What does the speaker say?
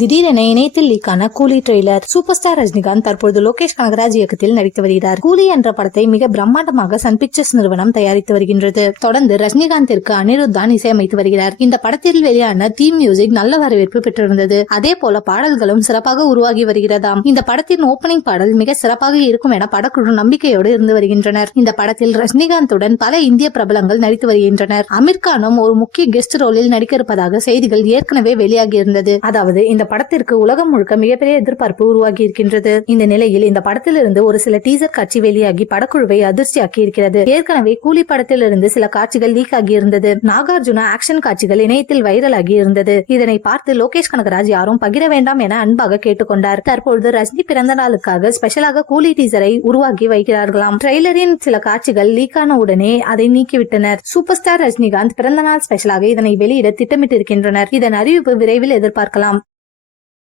திடீரென இணையத்தில் லீக்கான கூலி ட்ரெய்லர். சூப்பர் ஸ்டார் ரஜினிகாந்த் தற்போது லோகேஷ் கனகராஜ் இயக்கத்தில் நடித்து வருகிறார். கூலி என்ற படத்தை மிக பிரம்மாண்டமாக சன் பிக்சர்ஸ் நிறுவனம் தயாரித்து வருகின்றது. தொடர்ந்து ரஜினிகாந்திற்கு அனிருத் தான் இசையமைத்து வருகிறார். இந்த படத்தில் வெளியான தீம் மியூசிக் நல்ல வரவேற்பு பெற்றிருந்தது. அதே போல பாடல்களும் சிறப்பாக உருவாகி வருகிறதாம். இந்த படத்தின் ஓபனிங் பாடல் மிக சிறப்பாக இருக்கும் என படக்குழு நம்பிக்கையோடு இருந்து வருகின்றனர். இந்த படத்தில் ரஜினிகாந்துடன் பல இந்திய பிரபலங்கள் நடித்து வருகின்றனர். அமீர்கானும் ஒரு முக்கிய கெஸ்ட் ரோலில் நடிக்க இருப்பதாக செய்திகள் ஏற்கனவே வெளியாகி இருந்தது. அதாவது இந்த படத்திற்கு உலகம் முழுக்க மிகப்பெரிய எதிர்பார்ப்பு உருவாகி இருக்கின்றது. இந்த நிலையில் இந்த படத்திலிருந்து ஒரு சில டீசர் காட்சி வெளியாகி படக்குழுவை அதிர்ச்சியாக்கி இருக்கிறது. ஏற்கனவே கூலி படத்திலிருந்து சில காட்சிகள் லீக் ஆகி இருந்தது. நாகார்ஜுனா ஆக்ஷன் காட்சிகள் இணையத்தில் வைரல் ஆகி இருந்தது. இதனை பார்த்து லோகேஷ் கனகராஜ் யாரும் பகிர வேண்டாம் என அன்பாக கேட்டுக்கொண்டார். தற்பொழுது ரஜினி பிறந்த நாளுக்காக ஸ்பெஷலாக கூலி டீசரை உருவாக்கி வைக்கிறார்களாம். ட்ரெய்லரின் சில காட்சிகள் லீக் ஆன உடனே அதை நீக்கிவிட்டனர். சூப்பர் ஸ்டார் ரஜினிகாந்த் பிறந்த நாள் ஸ்பெஷலாக இதனை வெளியிட திட்டமிட்டிருக்கின்றனர். இதன் அறிவிப்பு விரைவில் எதிர்பார்க்கலாம்.